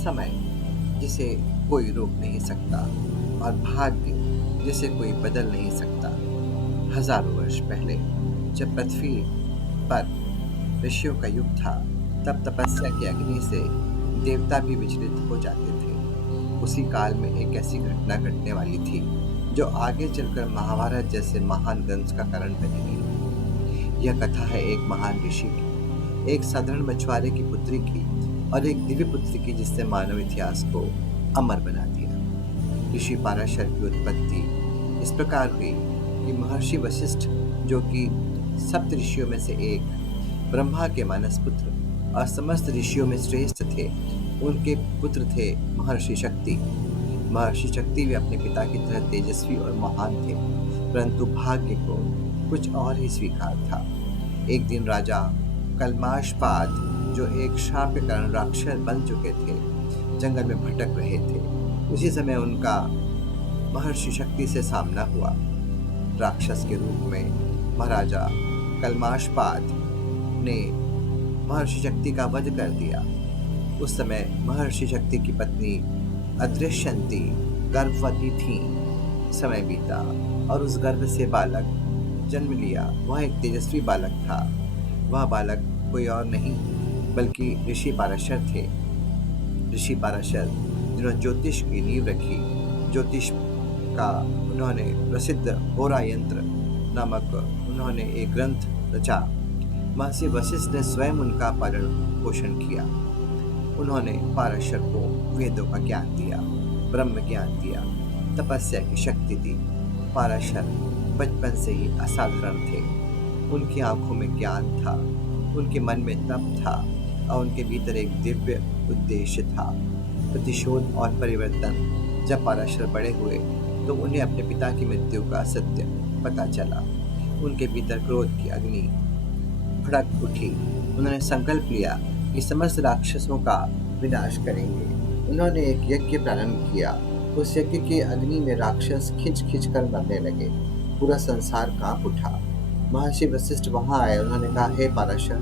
समय जिसे कोई रोक नहीं सकता और भाग्य जिसे कोई बदल नहीं सकता। हजारों वर्ष पहले जब पृथ्वी पर ऋषियों का युग था, तब तपस्या की अग्नि से देवता भी विचलित हो जाते थे। उसी काल में एक ऐसी घटना घटने वाली थी जो आगे चलकर महाभारत जैसे महान ग्रंथ का कारण बनेगी। यह कथा है एक महान ऋषि की, एक साधारण मछुआरे की पुत्री की और एक दिव्य पुत्री की, जिसने मानव इतिहास को अमर बना दिया। ऋषि पाराशर की उत्पत्ति इस प्रकार हुई कि महर्षि वशिष्ठ, जो कि सप्त ऋषियों में से एक, ब्रह्मा के मानस पुत्र और समस्त ऋषियों में श्रेष्ठ थे, उनके पुत्र थे महर्षि शक्ति। महर्षि शक्ति भी अपने पिता की तरह तेजस्वी और महान थे, परंतु भाग्य को कुछ और ही स्वीकार था। एक दिन राजा कल्माशपाद, जो एक शाप के कारण राक्षस बन चुके थे, जंगल में भटक रहे थे। उसी समय उनका महर्षि शक्ति से सामना हुआ। राक्षस के रूप में महाराजा कल्माशपाद ने महर्षि शक्ति का वध कर दिया। उस समय महर्षि शक्ति की पत्नी अदृश्यंती गर्भवती थी। समय बीता और उस गर्भ से बालक जन्म लिया। वह एक तेजस्वी बालक था। वह बालक कोई और नहीं बल्कि ऋषि पाराशर थे। ऋषि पाराशर जिन्होंने ज्योतिष की नींव रखी। ज्योतिष का उन्होंने प्रसिद्ध होरा यंत्र नामक उन्होंने एक ग्रंथ रचा। महर्षि वशिष्ठ ने स्वयं उनका पालन पोषण किया। उन्होंने पाराशर को वेदों का ज्ञान दिया, ब्रह्म ज्ञान दिया, तपस्या की शक्ति दी। पाराशर बचपन से ही असाधारण थे। उनकी आंखों में ज्ञान था, उनके मन में तप था और उनके भीतर एक दिव्य उद्देश्य था, प्रतिशोध और परिवर्तन। जब पाराशर बड़े हुए तो उन्हें अपने पिता की मृत्यु का सत्य पता चला। उनके भीतर क्रोध की अग्नि भड़क उठी। उन्होंने संकल्प लिया कि समस्त राक्षसों का विनाश करेंगे। उन्होंने एक यज्ञ प्रारंभ किया। उस यज्ञ की अग्नि में राक्षस खिंच खिंच कर मरने लगे। पूरा संसार कांप उठा। महर्षि वशिष्ठ वहां आए। उन्होंने कहा, हे पाराशर,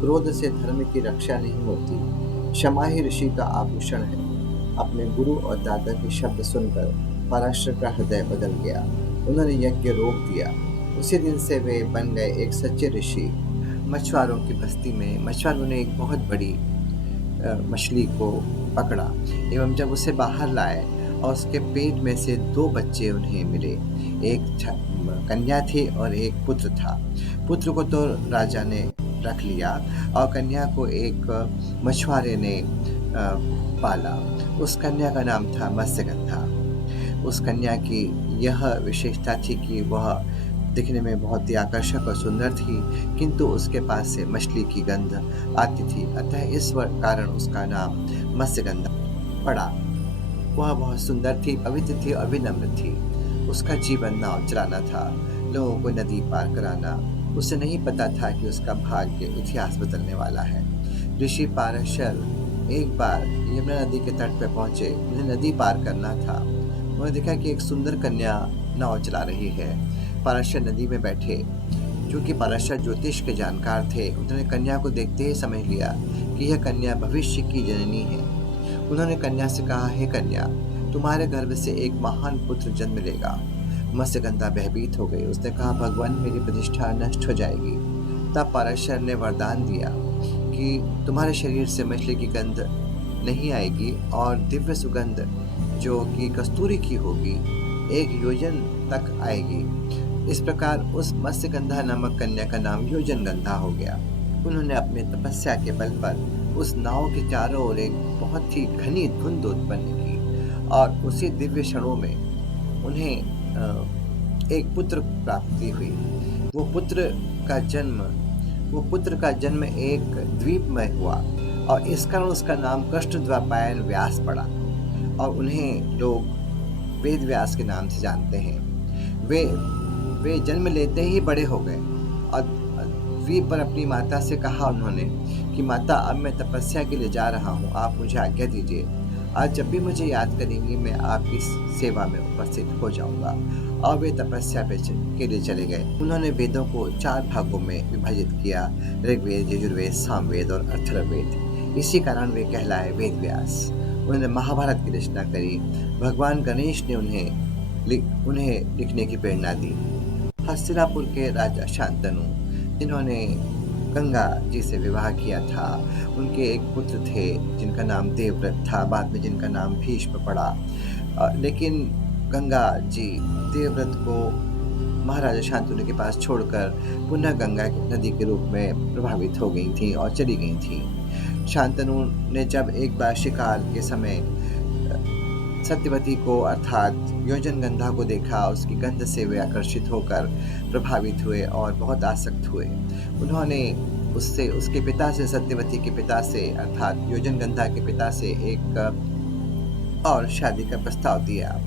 क्रोध से धर्म की रक्षा नहीं होती, क्षमा ही ऋषि का आभूषण है। अपने गुरु और दादा के शब्द सुनकर पाराशर का हृदय बदल गया। उन्होंने यज्ञ रोक दिया। उसी दिन से वे बन गए एक सच्चे ऋषि। मछुआरों की बस्ती में मछुआरों ने एक बहुत बड़ी मछली को पकड़ा एवं जब उसे बाहर लाए और उसके पेट में से 2 बच्चे उन्हें मिले। एक कन्या थी और एक पुत्र था। पुत्र को तो राजा ने रख लिया और कन्या को एक मछुआरे ने पाला। उस कन्या का नाम था मत्स्यगंधा। उस कन्या की यह विशेषता थी कि वह दिखने में बहुत ही आकर्षक और सुंदर थी, किंतु उसके पास से मछली की गंध आती थी, अतः इस कारण उसका नाम मत्स्यगंधा पड़ा। वह बहुत सुंदर थी, पवित्र थी और विनम्र थी। उसका जीवन नाव चलाना था, लोगों को नदी पार कराना। उसे नहीं पता था कि उसका भाग्य इतिहास बदलने वाला है। ऋषि पाराशर एक बार यमुना नदी के तट पर पहुंचे। उन्हें नदी पार करना था। उन्होंने देखा कि एक सुंदर कन्या नाव चला रही है। पाराशर नदी में बैठे। क्योंकि पाराशर ज्योतिष के जानकार थे, उन्होंने कन्या को देखते ही समझ लिया कि यह कन्या भविष्य की जननी है। उन्होंने कन्या से कहा, हे कन्या, तुम्हारे गर्भ से एक महान पुत्र जन्म लेगा। मत्स्यगंधा भयभीत हो गई। उसने कहा, भगवान, मेरी प्रतिष्ठा नष्ट हो जाएगी। तब पाराशर ने वरदान दिया कि तुम्हारे शरीर से मछली की गंध नहीं आएगी और दिव्य सुगंध जो कि कस्तूरी की होगी 1 योजन तक आएगी। इस प्रकार उस मत्स्यगंधा नामक कन्या का नाम योजनगंधा हो गया। उन्होंने अपने तपस्या के बल पर उस नाव के चारों ओर एक बहुत ही घनी धुंध उत्पन्न की और उसी दिव्य क्षणों में उन्हें एक पुत्र प्राप्ति हुई। वो पुत्र का जन्म एक द्वीप में हुआ और इस कारण उसका नाम कष्टद्वैपायन व्यास पड़ा और उन्हें लोग वेद व्यास के नाम से जानते हैं। वे जन्म लेते ही बड़े हो गए और द्वीप पर अपनी माता से कहा उन्होंने कि माता, अब मैं तपस्या के लिए जा रहा हूँ, आप मुझे आज्ञा दीजिए। आज जब भी मुझे याद करेंगी मैं आपकी सेवा में उपस्थित हो जाऊंगा। और वे तपस्या के लिए चले गए। उन्होंने वेदों को 4 भागों में विभाजित किया, ऋग्वेद, यजुर्वेद, सामवेद और अथर्ववेद। इसी कारण वे कहलाए वेद व्यास। उन्होंने महाभारत की रचना करी। भगवान गणेश ने उन्हें लिखने की प्रेरणा दी। हस्तिनापुर के राजा शांतनु, जिन्होंने गंगा जी से विवाह किया था, उनके एक पुत्र थे जिनका नाम देवव्रत था, बाद में जिनका नाम भीष्म पड़ा। लेकिन गंगा जी देवव्रत को महाराजा शांतनु के पास छोड़कर पुनः गंगा नदी के रूप में प्रभावित हो गई थी और चली गई थी। शांतनु ने जब एक बार शिकार के समय सत्यवती को अर्थात योजनगंधा को देखा, उसकी गंध से वे आकर्षित होकर प्रभावित हुए और बहुत आसक्त हुए। उन्होंने उसके पिता से, सत्यवती के पिता से अर्थात योजनगंधा के पिता से एक और शादी का प्रस्ताव दिया।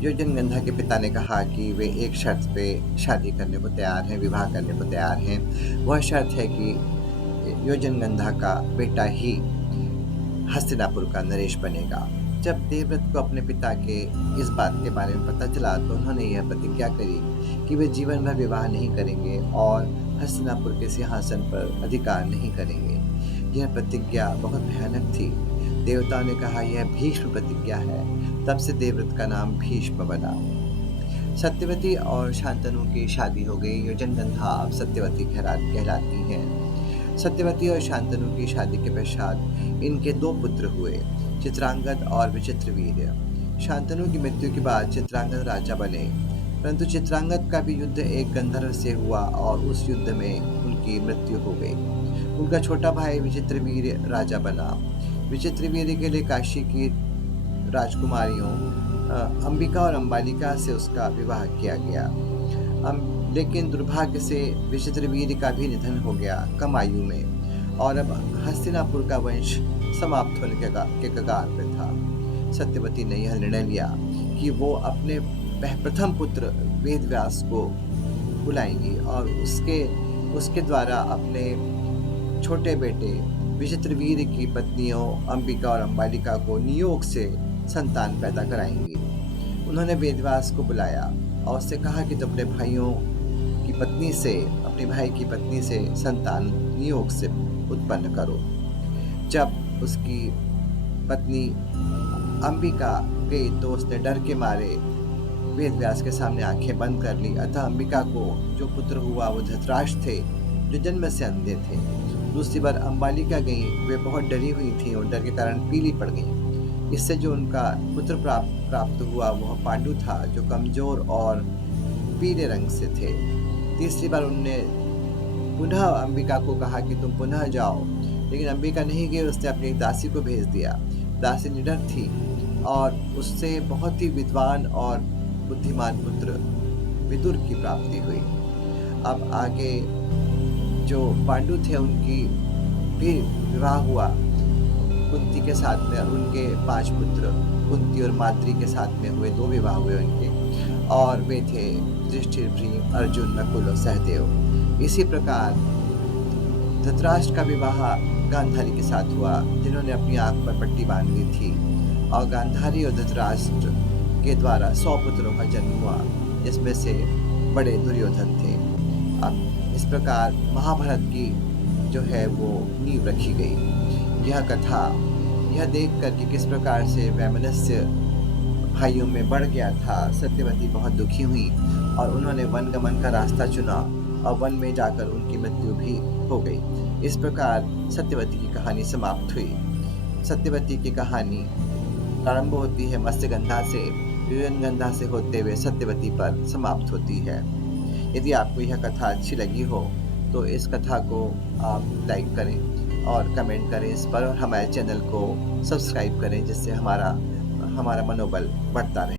योजनगंधा के पिता ने कहा कि वे एक शर्त पे शादी करने को तैयार हैं, विवाह करने को तैयार हैं। वह शर्त है कि योजनगंधा का बेटा ही हस्तिनापुर का नरेश बनेगा। जब देवव्रत को अपने पिता के इस बात के बारे में पता चला तो उन्होंने यह प्रतिज्ञा करी कि वे जीवन भर विवाह नहीं करेंगे और हस्तिनापुर के सिंहासन पर अधिकार नहीं करेंगे। यह प्रतिज्ञा बहुत भयानक थी। देवताओं ने कहा यह भीष्म प्रतिज्ञा है। तब से देवव्रत का नाम भीष्म बना। सत्यवती और शांतनु की शादी हो गई। योजनगंधा अब सत्यवती कहलाती है। सत्यवती और शांतनु की शादी के पश्चात इनके 2 पुत्र हुए, चित्रांगद और विचित्रवीर्य। शांतनु की मृत्यु के बाद चित्रांगद राजा बने, परंतु चित्रांगद का भी युद्ध एक गंधर्व से हुआ और उस युद्ध में उनकी मृत्यु हो गई। उनका छोटा भाई विचित्रवीर्य राजा बना। विचित्रवीर्य के लिए काशी की राजकुमारियों अंबिका और अंबालिका से उसका विवाह किया गया। लेकिन दुर्भाग्य से विचित्रवीर्य का भी निधन हो गया कम आयु में, और अब हस्तिनापुर का वंश समाप्त होने के कगार पर था। सत्यवती ने यह निर्णय लिया कि वो अपने प्रथम पुत्र वेदव्यास को बुलाएंगी और उसके द्वारा अपने छोटे बेटे विचित्रवीर्य की पत्नियों अंबिका और अंबालिका को नियोग से संतान पैदा कराएंगी। उन्होंने वेदव्यास को बुलाया और उससे कहा कि तुम अपने अपने भाई की पत्नी से संतान नियोग से उत्पन्न करो। जब उसकी पत्नी अंबिका गई तो उसने डर के मारे वेदव्यास के सामने आंखें बंद कर ली। अतः अंबिका को जो पुत्र हुआ वो धृतराष्ट्र थे, जो जन्म से अंधे थे। दूसरी बार अंबालिका गई, वे बहुत डरी हुई थी और डर के कारण पीली पड़ गई। इससे जो उनका पुत्र प्राप्त हुआ वह पांडु था, जो कमजोर और पीले रंग से थे। तीसरी बार उनने पुनः अंबिका को कहा कि तुम पुनः जाओ, लेकिन अंबिका नहीं गई। उसने अपनी एक दासी को भेज दिया। दासी निडर थी और उससे बहुत ही विद्वान और बुद्धिमान पुत्र विदुर की प्राप्ति हुई। अब आगे जो पांडु थे उनकी भी विवाह हुआ कुंती के साथ में, और उनके 5 पुत्र कुंती और माद्री के साथ में हुए, 2 विवाह हुए उनके, और वे थे युधिष्ठिर, भीम, अर्जुन, नकुल और सहदेव। इसी प्रकार धृतराष्ट्र का विवाह गांधारी के साथ हुआ, जिन्होंने अपनी आंख पर पट्टी बांध ली थी, और गांधारी और धृतराष्ट्र के द्वारा 100 पुत्रों का जन्म हुआ, जिसमें से बड़े दुर्योधन थे। अब इस प्रकार महाभारत की जो है वो नींव रखी गई। यह कथा यह देख कर कि किस प्रकार से वैमनस्य भाइयों में बढ़ गया था, सत्यवती बहुत दुखी हुई और उन्होंने वनगमन का रास्ता चुना और वन में जाकर उनकी मृत्यु भी हो गई। इस प्रकार सत्यवती की कहानी समाप्त हुई। सत्यवती की कहानी प्रारंभ होती है मत्स्यगंधा से, योजनगंधा से होते हुए सत्यवती पर समाप्त होती है। यदि आपको यह कथा अच्छी लगी हो तो इस कथा को आप लाइक करें और कमेंट करें इस पर, और हमारे चैनल को सब्सक्राइब करें, जिससे हमारा मनोबल बढ़ता रहे।